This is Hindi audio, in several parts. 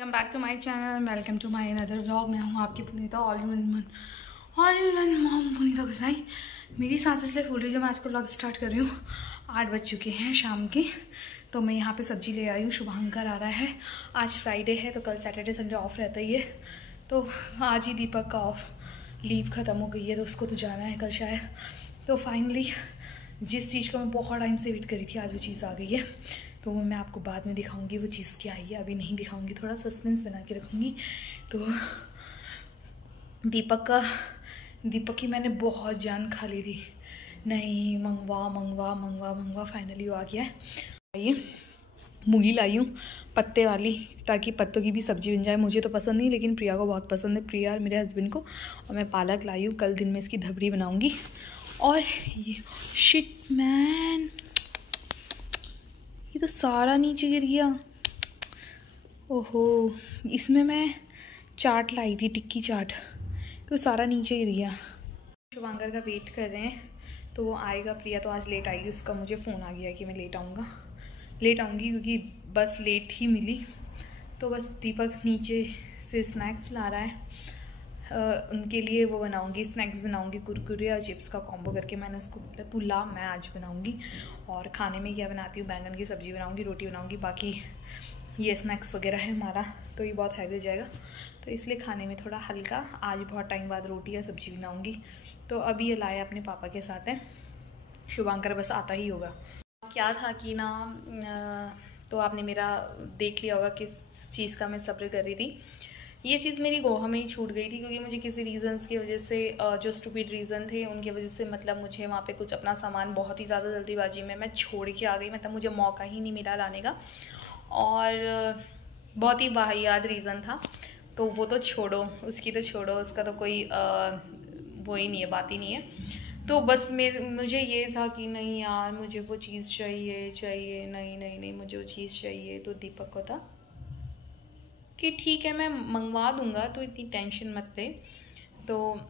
Welcome back to my channel, welcome to my another vlog. मैं हूँ आपकी Punita all in one mom Punita Gusain. मेरी सांस इसलिए फूल रही है, मैं आज का व्लॉग स्टार्ट कर रही हूँ। 8 बज चुके हैं शाम के, तो मैं यहाँ पे सब्जी ले आई हूँ। शुभांकर आ रहा है, आज फ्राइडे है तो कल सैटरडे संडे ऑफ रहता ही है, तो आज ही दीपक का ऑफ लीव ख़त्म हो गई है, तो उसको तो जाना है कल शायद। तो फाइनली जिस चीज़ का मैं बहुत टाइम से वेट करी थी, आज वो चीज़ आ गई है। तो वो मैं आपको बाद में दिखाऊंगी वो चीज़ क्या आई है, अभी नहीं दिखाऊंगी, थोड़ा सस्पेंस बना के रखूँगी। तो दीपक की मैंने बहुत जान खा ली थी, नहीं मंगवा फाइनली वो आ गया है। ये मूली लाई हूँ पत्ते वाली, ताकि पत्तों की भी सब्ज़ी बन जाए। मुझे तो पसंद नहीं, लेकिन प्रिया को बहुत पसंद है, प्रिया और मेरे हस्बैंड को। और मैं पालक लाई हूँ, कल दिन में इसकी धबरी बनाऊँगी। और ये शिट मैन, ये तो सारा नीचे गिर गया। ओहो, इसमें मैं चाट लाई थी, टिक्की चाट, तो सारा नीचे गिर गया। शुभांकर का वेट कर रहे हैं, तो वो आएगा। प्रिया तो आज लेट आएगी, उसका मुझे फ़ोन आ गया कि मैं लेट आऊँगी क्योंकि बस लेट ही मिली। तो बस दीपक नीचे से स्नैक्स ला रहा है, उनके लिए वो बनाऊंगी, स्नैक्स बनाऊंगी, कुरकुरे और चिप्स का कॉम्बो करके। मैंने उसको बोला तू ला, मैं आज बनाऊंगी। और खाने में क्या बनाती हूँ, बैंगन की सब्ज़ी बनाऊंगी, रोटी बनाऊंगी, बाकी ये स्नैक्स वगैरह है हमारा, तो ये बहुत हैवी हो जाएगा, तो इसलिए खाने में थोड़ा हल्का। आज बहुत टाइम बाद रोटी या सब्ज़ी बनाऊँगी। तो अभी ये लाया अपने पापा के साथ है, शुभांकर बस आता ही होगा। क्या था कि ना, तो आपने मेरा देख लिया होगा किस चीज़ का मैं सब्र कर रही थी। ये चीज़ मेरी गोवा में ही छूट गई थी, क्योंकि मुझे किसी रीज़न्स की वजह से, जो स्टूपिड रीज़न थे उनकी वजह से, मतलब मुझे वहाँ पे कुछ अपना सामान बहुत ही ज़्यादा जल्दीबाजी में मैं छोड़ के आ गई। मतलब मुझे मौका ही नहीं मिला लाने का, और बहुत ही वाहियात रीज़न था। तो वो तो छोड़ो, उसकी तो छोड़ो, उसका तो कोई वो ही नहीं है, बात ही नहीं है। तो बस मुझे ये था कि नहीं यार, मुझे वो चीज़ चाहिए, नहीं मुझे वो चीज़ चाहिए। तो दीपक को था कि ठीक है मैं मंगवा दूंगा, तो इतनी टेंशन मत ले। तो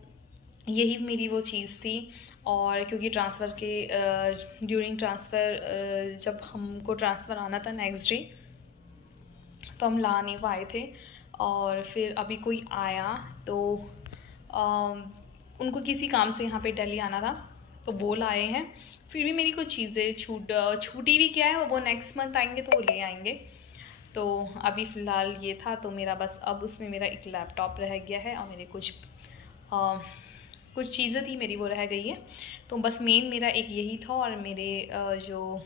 यही मेरी वो चीज़ थी। और क्योंकि ट्रांसफ़र के ड्यूरिंग ट्रांसफ़र, जब हमको ट्रांसफ़र आना था नेक्स्ट डे, तो हम ला नहीं पाए थे। और फिर अभी कोई आया, तो उनको किसी काम से यहाँ पे दिल्ली आना था, तो वो लाए हैं। फिर भी मेरी कुछ चीज़ें छूटी भी क्या है, वो नेक्स्ट मंथ आएंगे तो वो ले आएंगे। तो अभी फ़िलहाल ये था, तो मेरा बस अब उसमें मेरा एक लैपटॉप रह गया है, और मेरे कुछ चीज़ें थी मेरी, वो रह गई है। तो बस मेन मेरा एक यही था। और मेरे जो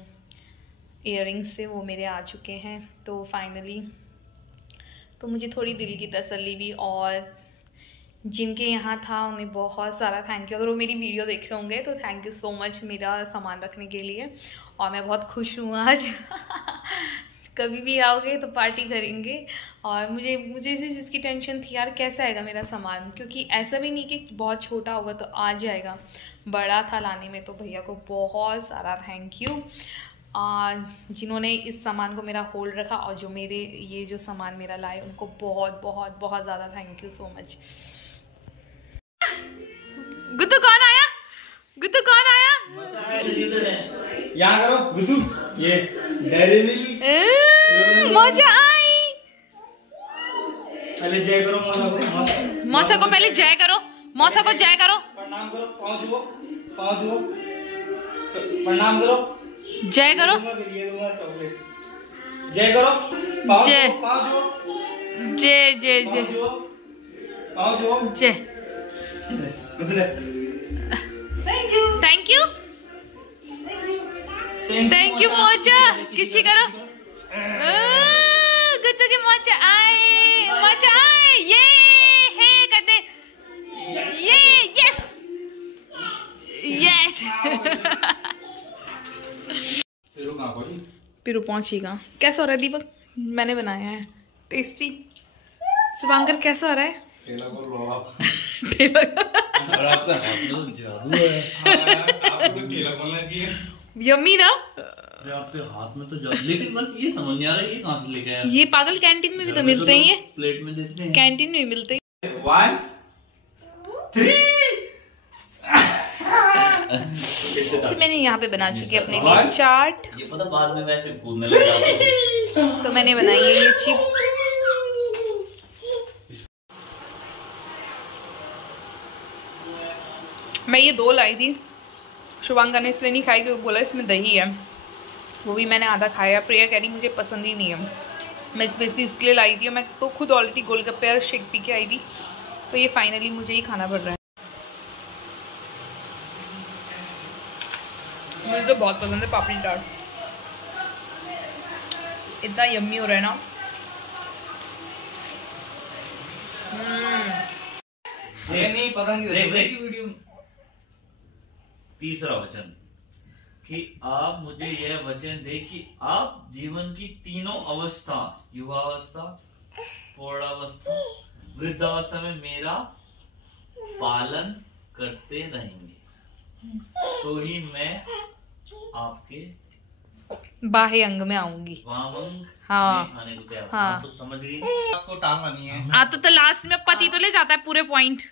इयररिंग्स थे वो मेरे आ चुके हैं, तो फाइनली तो मुझे थोड़ी दिल की तसल्ली भी। और जिनके यहाँ था उन्हें बहुत सारा थैंक यू। अगर वो मेरी वीडियो देख रहे होंगे तो थैंक यू सो मच मेरा सामान रखने के लिए। और मैं बहुत खुश हूँ आज कभी भी आओगे तो पार्टी करेंगे। और मुझे इसी चीज़ की टेंशन थी यार, कैसे आएगा मेरा सामान, क्योंकि ऐसा भी नहीं कि बहुत छोटा होगा तो आ जाएगा, बड़ा था लाने में। तो भैया को बहुत सारा थैंक यू, जिन्होंने इस सामान को मेरा होल्ड रखा, और जो मेरे ये जो सामान मेरा लाए उनको बहुत बहुत बहुत ज़्यादा थैंक यू सो मच। गुद्दू कौन आया? यहाँ करो गुद्दू, ये डेयरी मिल्क मौजा आई। पहले जय करो मौसा को पहले जय करो, मौसा को जय करो, प्रणाम करो, पाँव छुओ, प्रणाम करो, जय करो, जय करो, जय जय जय जय जय। थैंक यू मौजा, किसी करो। गुच्चू की मौजा आए, ये है कहते, ये यस पिरू पहुंचेगा। कैसा हो रहा है दीपक? मैंने बनाया है, टेस्टी। शुभांकर कैसा हो रहा है? यम्मी ना? आपके हाथ में तो लेकिन बस ये समझ नहीं आ रहा है ये कहाँ से लेके आया। ये पागल कैंटीन में भी तो मिलते हैं, ये प्लेट में देते हैं, कैंटीन में भी मिलते हैं। 1 3 तो मैंने यहाँ पे बना चुकी है अपने लिए चाट। ये पता बाद में वैसे कूदने लग जाते हैं। तो मैंने बनाई है ये चिप्स। मैं ये 2 लाई थी, शुभांगा ने इसलिए नहीं खाई क्योंकि बोला इसमें दही है, वो भी मैंने आधा खाया। प्रिया कह रही मुझे पसंद ही नहीं है, मैं स्पेशली उसके लिए लाई थी। मैं तो खुद ऑलरेडी गोलगप्पे और शेक पी के आई थी, तो ये फाइनली मुझे ही खाना पड़ रहा है। मुझे तो बहुत पसंद है पापड़ी चाट, इतना यम्मी हो रहा है ना। नहीं पता नहीं देख वीडियो। तीसरा वचन कि आप मुझे यह वचन दे कि आप जीवन की तीनों अवस्था, युवावस्था, प्रौढ़ावस्था, वृद्धावस्था में मेरा पालन करते रहेंगे, तो ही मैं आपके बाह्य अंग में आऊंगी। वामंग हाँ में आने को तैयार। हाँ। आप तो समझ गई। आपको टांग नहीं है। तो लास्ट में पति तो ले जाता है पूरे पॉइंट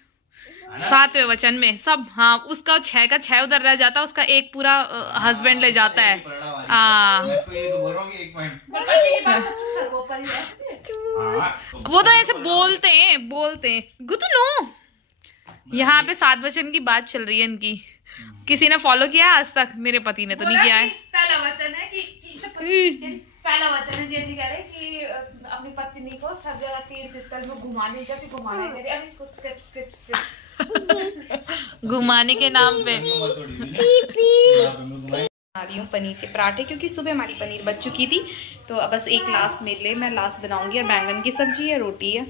7वें वचन में सब। हाँ, उसका 6 का 6 उधर रह जाता है, उसका 1 पूरा हस्बैंड ले जाता है। हाँ, वो तो ऐसे बोलते हैं गुतु नो। यहाँ पे 7 वचन की बात चल रही है इनकी। किसी ने फॉलो किया है आज तक? मेरे पति ने तो नहीं किया है। पहला वचन है कि जैसे कह रहे कि अपनी पत्नी को सब जगह तीर्थ स्थल में घुमाने, जैसे घुमाने कह रहे। अब इसको स्क्रिप्ट घुमाने के नाम पे बना रही हूँ पनीर के पराठे, क्योंकि सुबह हमारी पनीर बच चुकी थी। तो अब बस एक लास्ट मेरे लिए मैं लास्ट बनाऊंगी, और बैंगन की सब्जी है, रोटी है।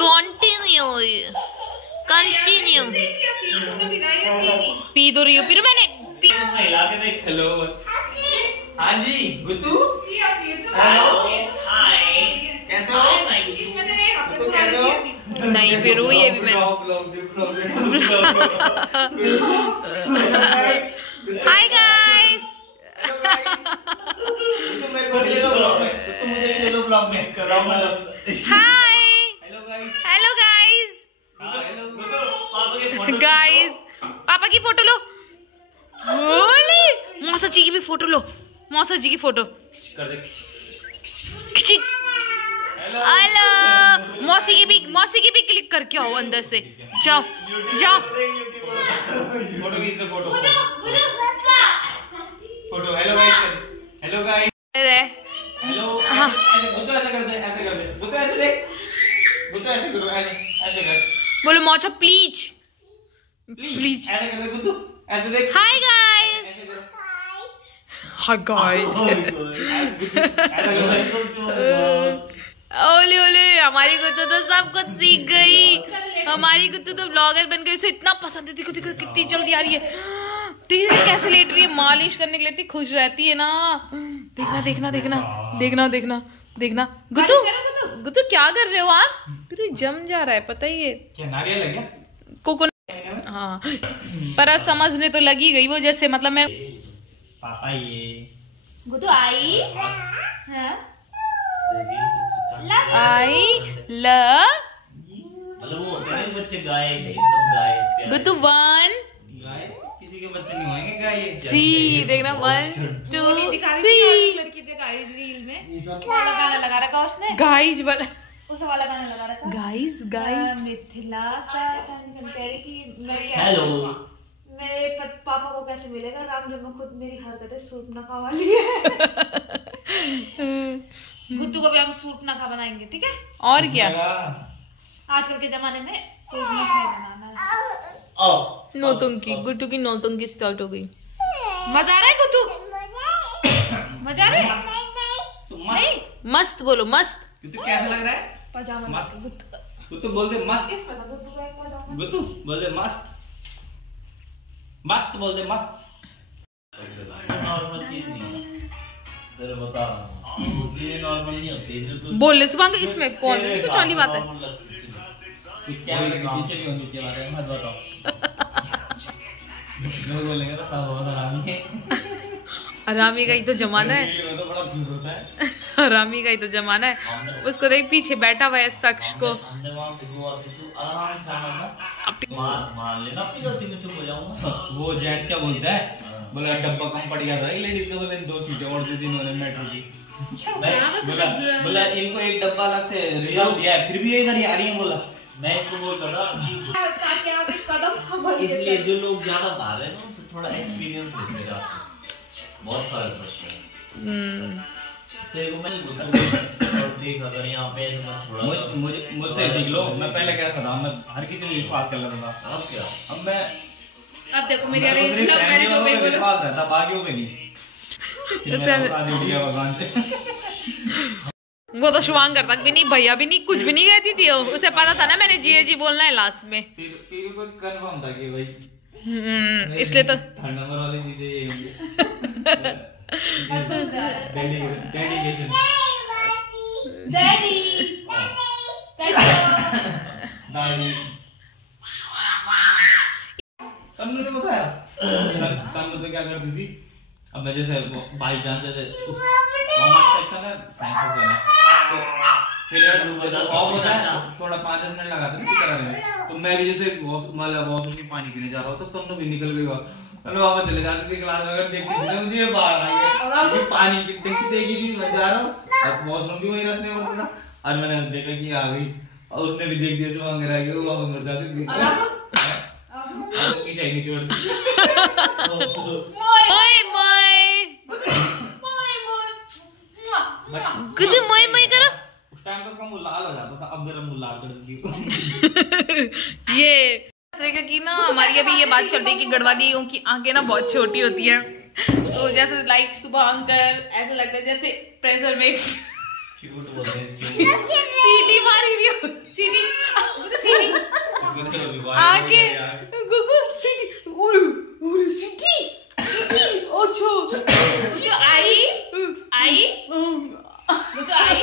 कंटिन्यू पी दो रही हूँ फिर मैंने हिला के देख। हेलो, हाँ जी गुतू, हेलो, हाय, कैसे हो? नहीं फिर ये भी मैं। हाय गाइस, हाय, हेलो गाइस, गाइस पापा की फोटो लो, मौसा जी की भी फोटो लो, मौसा जी की फोटो खिंची। हेलो, मौसी की भी क्लिक करके आओ अंदर से। जाओ जाओ, photo. Hello guys, hello guys, hello. गुत्तो ऐसे कर दे, ऐसे कर दे, गुत्तो ऐसे देख, गुत्तो ऐसे करो, ऐसे कर। बोलो मौसा प्लीज ऐसे कर दे गुत्तो, ऐसे देख। Hi guys, hi guys. ओले ओले, हमारी गुत्तू तो सब कुछ सीख गई। हमारी गुत्तू तो ब्लॉगर बन गई, उसे इतना पसंद है। देखो देखो कितनी जल्दी आ रही है, देखो कैसे लेट रही है, मालिश करने के लिए इतनी खुश रहती है ना। देखना देखना देखना देखना देखना देखना। गुत्तू क्या कर रहे हो आप? फिर जम जा रहा है, पता ही है। क्या नारियल है क्या? कोकोनट। हाँ, पर आज समझने तो लगी गई वो, जैसे मतलब मैं पापा ये गुतु आई आई लव मतलब वो होते हैं बच्चे गाय, एकदम गाय। गुत्तू 1 गाय, किसी के बच्चे नहीं होंगे गाय। 3 देखना, 1 2 3 लड़की दिखाई रील में वाला गाना लगा रखा उसने, गाइस वाला, उस वाला गाना लगा रखा। गाइस मिथिला का कह रही कि मैं क्या, हेलो, मेरे पापा को कैसे मिलेगा राम जब मैं खुद मेरी हरकतें सूर्पनखा वाली है। गुत्तू को भी हम सूर्पनखा बनाएंगे, ठीक है? और क्या, आजकल के जमाने में सूर्पनखा बनाना है। नौटंकी, गुत्तू की नौटंकी स्टार्ट हो गई। मजा आ रहा है गुत्तू? मजा आ रहा है? नहीं, मस्त बोलो, मस्त। गुत्तू कैसा लग रहा है? पजामा मस्त। गुत्तू गुत्तू बोल दे मस्त। इसमें ना गुत्तू का एक पजामा। गुत्तू बोल दे मस्त, मस्त बोल दे मस्त। नॉर्मल चीज नहीं है, तेरे बता ये नॉर्मल नहीं होती जो तू बोले सुबह इसमें कौन है तो चाली बात है। कुछ क्या पीछे नहीं होनी चाहिए बात है, मत बताओ। लोग बोलेंगे तो बहुत हरामी है। हरामी का ही तो जमाना है, तो बड़ा खुश होता है। हरामी का ही तो जमाना है। उसको देख पीछे बैठा हुआ है शख्स को। हमने वहाँ से गोवा से तू आराम से आना, मार लेना, अपनी गलती में चुप हो जाऊंगा। वो जेंट्स क्या बोलता है, बोला डब्बा कम पड़ गया था, लेडीज का बोले 2 सीटें और दे दी इन्होंने मेट्रो की। बोला इनको एक डब्बा अलग से रिजर्व दिया है, फिर भी ये इधर ही आ रही है। बोला मैं इसको बोलता था कि ताकि आप एक कदम संभल के इसलिए चलें। जो लोग ज्यादा बाहर है ना उनसे थोड़ा एक्सपीरियंस लेते जाते हैं, बहुत फर्क पड़ता है। तेरे को मैं और देख अगर यहाँ पे ऐसे मत छोड़ा मुझसे सीख लो। मैं पहले कैसा था, मैं हर किसी में विश्वास कर लेता था। अब क्या अब मैं अब देखो मेरी मैं अरेंज तो सिर्फ मैरिज हो फैमिली गई वालों पे बोलो। विश्वास रहता, बाकियों पे नहीं। कि मेरा शादी हो गया भगवान से। वो तो शुभांकर तक भी नहीं, भैया भी नहीं, कुछ भी नहीं कहती थी वो। उसे पता था ना मैंने जी बोलना है लास्ट में। फिर को कंफर्म था कि भाई इसलिए तो थर्ड नंबर वाली चीजें ये होंगी। डेडिकेशन। डैडी दादी तन्नू ने बताया। तन्नू तो क्या करती थी, अब मैं जैसे बाई चांस जैसे उस कॉमर्स सेक्शन है, साइंस सेक्शन है, तो पीरियड ऑफ होता है, थोड़ा 5-10 मिनट लगाते हैं कराने में। तो मैं भी जैसे वॉशरूम में पानी पीने जा रहा हूँ तो तन्नू भी निकल गई बाहर। तन्नू वापस चले जाती थी क्लास में, अगर देखती थी ना मुझे बाहर आई है पानी की टंकी देगी थी, मैं जा रहा हूँ और वॉशरूम भी वही रास्ते में होता था। और मैंने देखा कि आ गई और उसने भी देख दिया, जो अंदर आ गई वो वापस मर जाती थी। पीछे ही नहीं छोड़ती। कुछ मोई मोई करो। उस टाइम पे उसका मुंह लाल हो जाता था, अब मेरा मुंह लाल कर दी। ये कि ना हमारी अभी ये बात चल रही है कि गढ़वालियों की आंखें ना बहुत छोटी होती है, तो जैसे लाइक शुभांकर ऐसा लगता है जैसे प्रेशर मिक्स सीटी मारी भी हो। सीटी आंखें गुगु सीटी ओरे ओरे सीटी सीटी ओछो आई वो तो आई।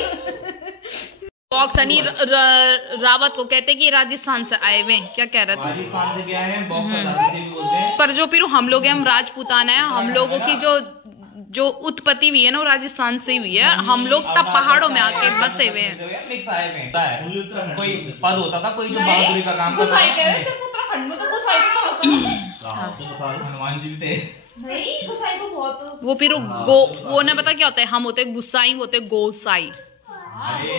बॉक्स सनी रावत को कहते हैं कि राजस्थान से आए हुए हैं। क्या कह रहे थे? राजस्थान से भी आए हैं, बॉक्सर भी बोलते हैं। पर जो फिर हम लोग हैं, हम राजपूताना है, हम लोगों की जो उत्पत्ति हुई है ना वो राजस्थान से ही हुई है। हम लोग तब पहाड़ों में आके बसे हुए हैं। मिक्स आए हुए हैं। कोई पद होता था, कोई जो बहादुरी का काम करता गुसाई कह रहे था। सिर्फ उत्तराखंड में तो गुसाई तो बहुत हनुमान जी भी थे। नहीं, गुसाई तो बहुत वो फिर वो ना पता क्या होता है, हम होते गुसाई, वो होते गोसाई। अरे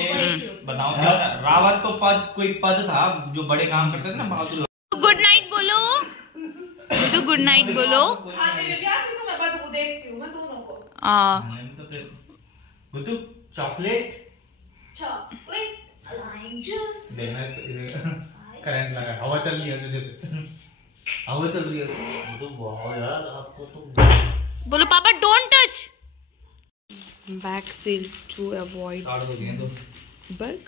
बताओ क्या था? रावत तो पद, कोई पद था जो बड़े काम करते थे ना, बहादुर। गुड नाइट बोलो, तो गुड नाइट बोलो। खाते में भी आती तो मैं बात को देखती हूँ मैं दोनों को। बुद्धू चॉकलेट चॉकलेट लाइम जूस देखना, करंट लगा, हवा चल रही है जैसे हवा चल रही है। तो बहुत यार आपको तो बोलो पापा don't touch back cell to avoid card हो गए तो बर्ग।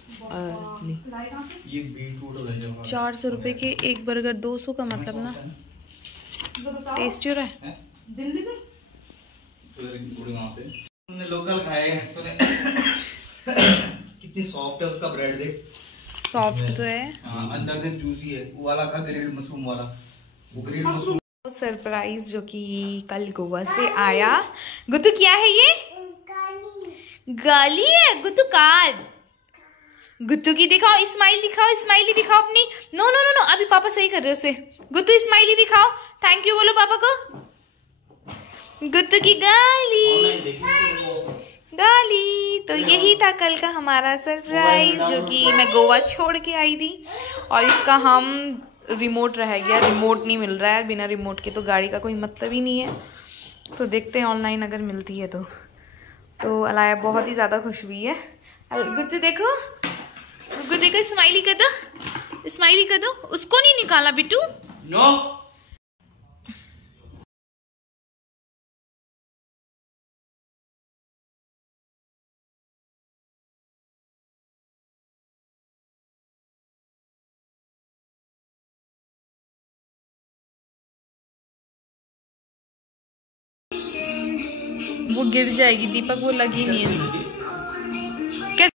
ये बीटरूट हो गया। 400 रुपए के एक बर्गर, 200 का मतलब ना टेस्टी हो रहा है। दिल्ली से गुड़गांव से हमने लोकल खाए हैं। तूने कितनी सॉफ्ट है उसका ब्रेड, देख। सॉफ्ट तो है, अंदर से जूसी है। वो वाला खा, ग्रिल्ड मशरूम वाला, वो ग्रिल्ड मशरूम। सरप्राइज जो कि कल गोवा से आया। गुत्तू क्या है ये? गाली है गुत्तू, कार। गुत्तू की दिखाओ, स्माइली दिखाओ, स्माइली दिखाओ अपनी। नो नो नो नो, अभी पापा सही कर रहे हो उसे। गुत्तू स्माइली दिखाओ, थैंक यू बोलो पापा को। गुत्तू की गाली गाली। तो यही था कल का हमारा सरप्राइज जो कि मैं गोवा छोड़ के आई थी, और इसका हम रिमोट रह गया, रिमोट नहीं मिल रहा है। बिना रिमोट के तो गाड़ी का कोई मतलब ही नहीं है। तो देखते हैं ऑनलाइन अगर मिलती है तो अलाया बहुत ही ज़्यादा खुश हुई है। गुत्तू देखो, गुत्तू देखो, स्माइली कर दो, स्माइली कर दो। उसको नहीं निकाला बिट्टू। नो वो गिर जाएगी दीपक, वो लगी नहीं है।